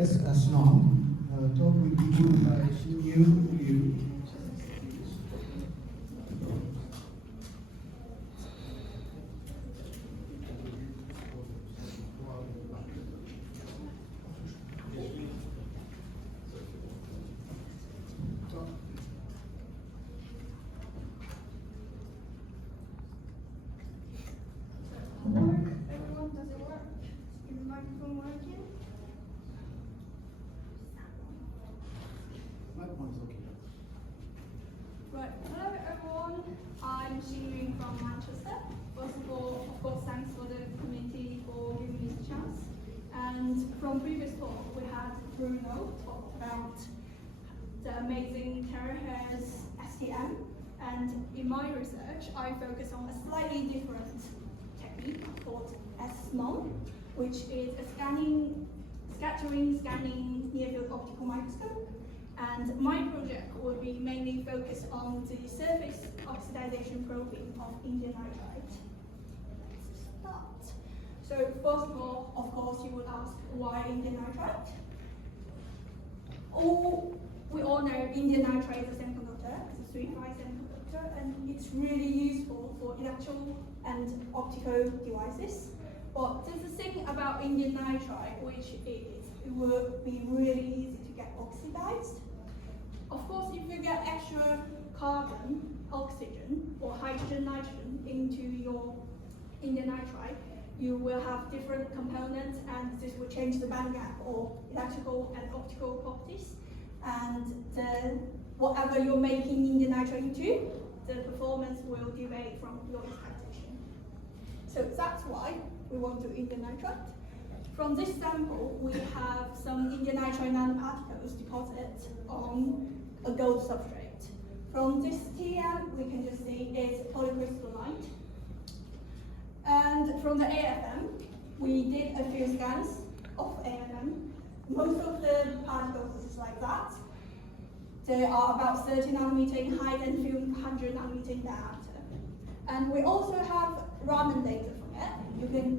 S-SNOM. Talk will be given by Yu. Everyone, does it work? Is the microphone working? Microphone's okay. Right, hello everyone. I'm Xin from Manchester. First of all, of course, thanks for the committee for giving me this chance. And from previous talk, we had Bruno talk about the amazing terahertz STM. And in my research, I focus on a slightly different technique called S-SNOM, which is a scattering near-field optical microscope. And my project will be mainly focused on the surface oxidization probing of indium nitride. Let's start. So first of all, of course, you would ask why indium nitride? We all know indium nitride is a semiconductor, it's a 3-phi semiconductor, and it's really useful for electrical and optical devices. But there's a thing about indium nitride, which is it will be really easy to get oxidized. Of course, if you get extra carbon, oxygen, or hydrogen, nitrogen into your indium nitride, you will have different components, and this will change the band gap or electrical and optical properties. And whatever you're making indium nitride into, the performance will deviate from your expectation. So that's why we want to indium nitride. From this sample, we have some indium nitride nanoparticles deposited on a gold substrate. From this TM, we can just see it's polycrystalline. And from the AFM, we did a few scans of AFM. Most of the particles is like that. They are about 30 nanometer in height and few 100 nanometer in diameter. And we also have Raman data from it.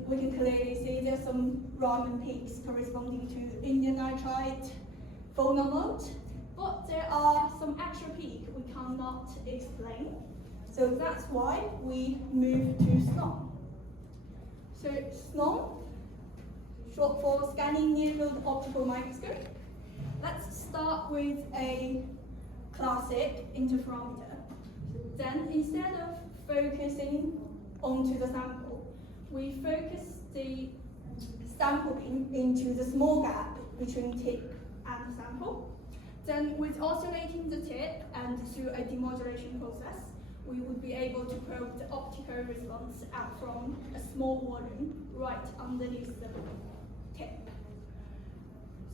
We can clearly see there's some Raman peaks corresponding to indium nitride phonon mode, but there are some extra peaks we cannot explain. So that's why we move to SNOM. So SNOM, short for scanning near-field optical microscope. Let's start with a classic interferometer. Then instead of focusing onto the sample, we focus the sample beam into the small gap between tip and the sample. Then with oscillating the tip and through a demodulation process, we would be able to probe the optical response out from a small volume right underneath the tip.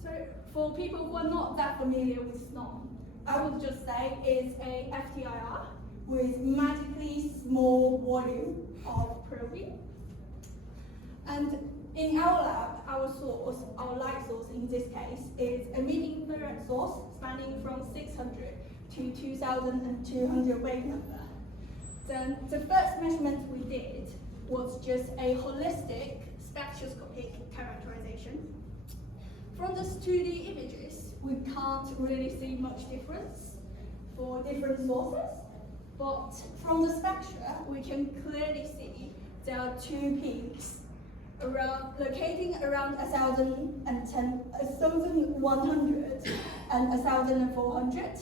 So for people who are not that familiar with SNOM, I would just say it's a FTIR with magically small volume of probing. And in our lab, our source, our light source in this case, is a mid-infrared source spanning from 600 to 2200 wave number. Then the first measurement we did was just a holistic spectroscopic characterization. From the 2D images, we can't really see much difference for different sources, but from the spectra, we can clearly see there are two peaks locating around 1100 and 1400.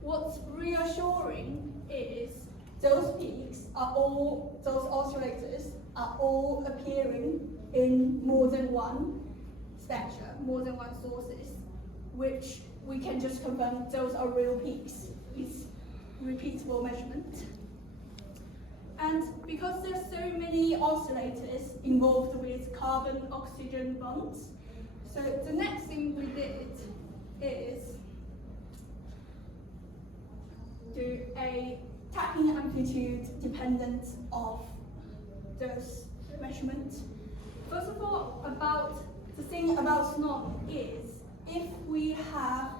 What's reassuring is those peaks are all, those oscillators are all appearing in more than one spectra, more than one sources, which we can just confirm those are real peaks. It's repeatable measurement. And because there's so many oscillators involved with carbon-oxygen bonds, so the next thing we did is do a tapping amplitude dependence of those measurements. First of all, the thing about SNOM is if we have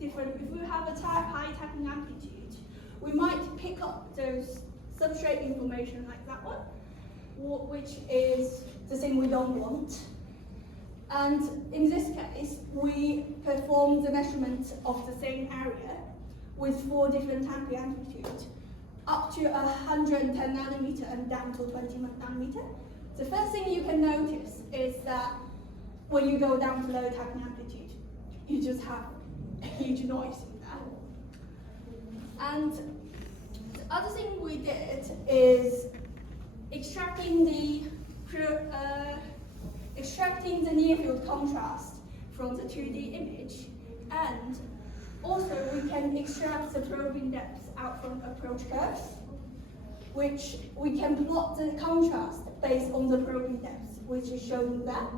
a high tapping amplitude, we might pick up those substrate information like that one, which is the thing we don't want. And in this case, we perform the measurement of the same area with 4 different amplitudes, up to 110 nanometer and down to 20 nanometer. The first thing you can notice is that when you go down to low tapping amplitude, you just have a huge noise in there. And the other thing we did is extracting the near field contrast from the 2D image, and also we can extract the probing depth out from approach curves, which we can plot the contrast based on the probing depth, which is shown there.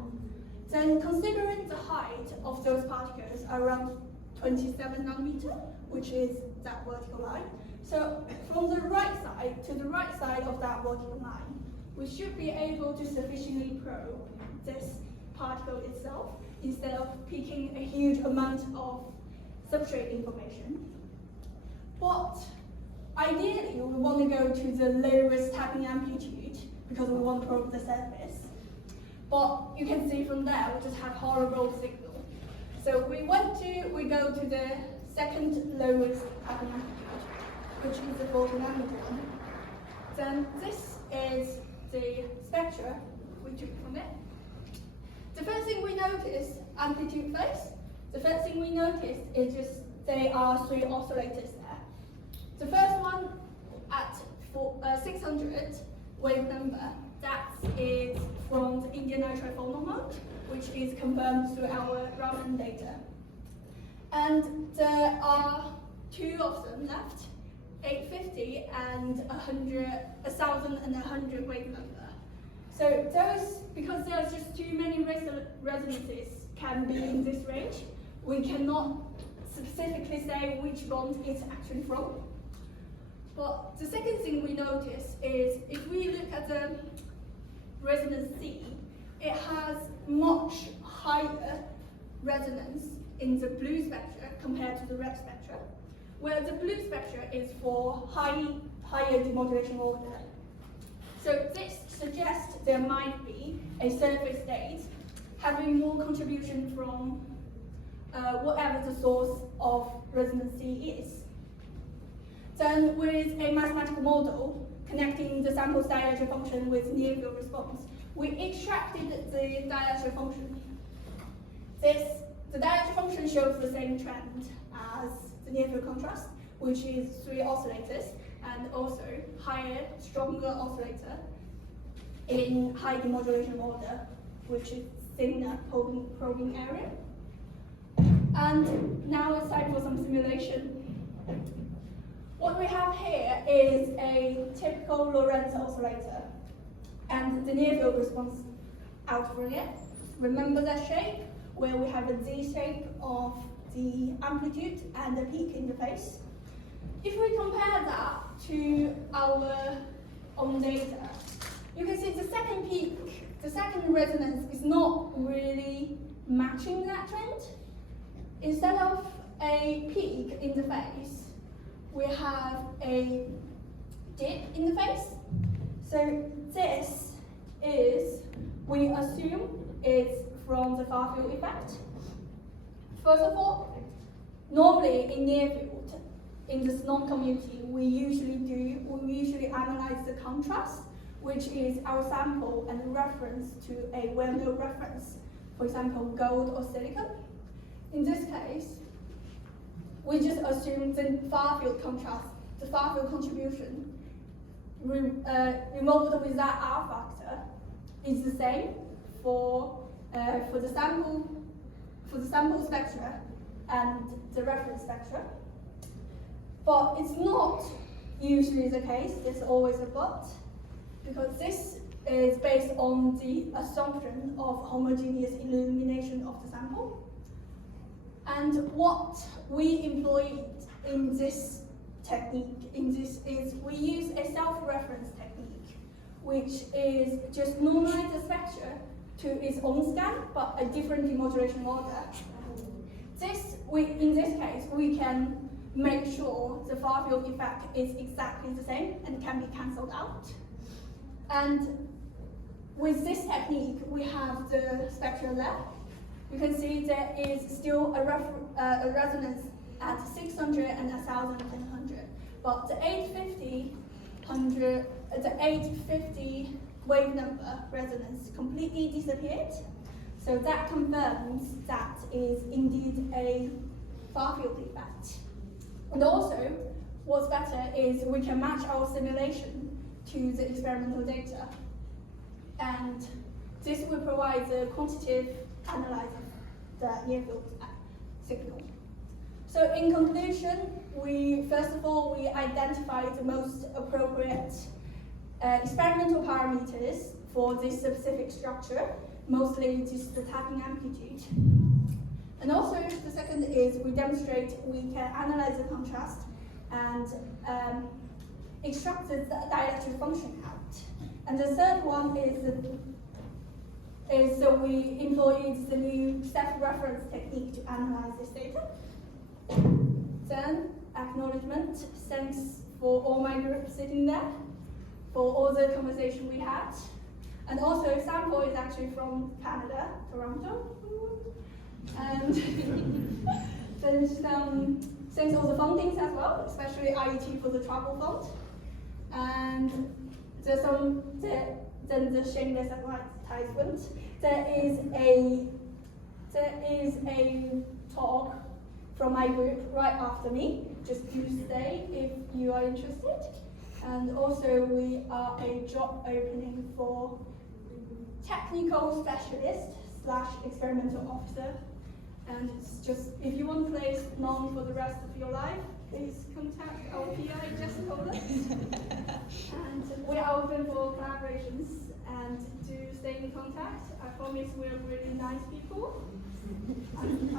Then considering the height of those particles around 27 nanometer, which is that vertical line. So from the right side to the right side of that vertical line, we should be able to sufficiently probe this particle itself instead of picking a huge amount of substrate information. But ideally, we want to go to the lowest tapping amplitude because we want to probe the surface. But you can see from there, we just have horrible signal. So we go to the second lowest tapping amplitude, which is the 40 nanometer one. Then this is the spectra we took from it. The first thing we notice, amplitude phase, the first thing we noticed is just there are 3 oscillators there. The first one at 600 wave number, that is from the Indium Nitride phonon mode, which is confirmed through our Raman data. And there are 2 of them left, 850 and 1100 wave number. So those, because there's just too many resonances can be in this range, we cannot specifically say which bond it's actually from. But the second thing we notice is if we look at the resonance C, it has much higher resonance in the blue spectra compared to the red spectra, where the blue spectra is for higher demodulation order. So this suggests there might be a surface state having more contribution from whatever the source of resonance C is. Then with a mathematical model connecting the sample's dielectric function with near field response, we extracted the dielectric function. The dielectric function shows the same trend as the near field contrast, which is 3 oscillators, and also higher, stronger oscillator in high demodulation order, which is thinner probing area. And now it's time for some simulation. What we have here is a typical Lorentz oscillator, and the near field response out from it. Remember that shape, where we have a Z shape of the amplitude and the peak interface. If we compare that to our own data, you can see the second peak, the second resonance is not really matching that trend. Instead of a peak interface, we have a dip in the face. So this is, we assume it's from the far field effect. First of all, normally in near field, in the S-SNOM community, we usually analyze the contrast, which is our sample and reference to a well-known reference, for example, gold or silicon. In this case, we just assume the far field contrast, the far field contribution, removed with that R factor, is the same for the sample spectra and the reference spectra. But it's not usually the case, there's always a but, because this is based on the assumption of homogeneous illumination of the sample. And what we employed in this technique, is we use a self-reference technique, which is just normalize the spectra to its own scan, but a different demodulation order. In this case, we can make sure the far field effect is exactly the same and can be cancelled out. And with this technique, we have the spectra there. you can see there is still a resonance at 600 and 1,100, but the 850 wave number resonance completely disappeared. So that confirms that is indeed a far field effect. And also, what's better is we can match our simulation to the experimental data. And this will provide the quantitative analysis of the near field signal. So in conclusion, first of all, we identified the most appropriate experimental parameters for this specific structure, mostly just the tapping amplitude. And also, the second is we demonstrate we can analyze the contrast and extract the dielectric function out. And the third one is so we employed the new self-reference technique to analyze this data. Then, acknowledgement, thanks for all my group sitting there, for all the conversation we had. And also, sample is actually from Canada, Toronto. And thanks all the fundings as well, especially IET for the travel fund. And then the shameless advertisement. There is a talk from my group right after me, just Tuesday if you are interested. And also we are a job opening for technical specialist / experimental officer. And it's just, if you want to play S-SNOM for the rest of your life, please contact our PI, Jessica. And we are open for collaborations and to stay in contact. I promise we're really nice people. And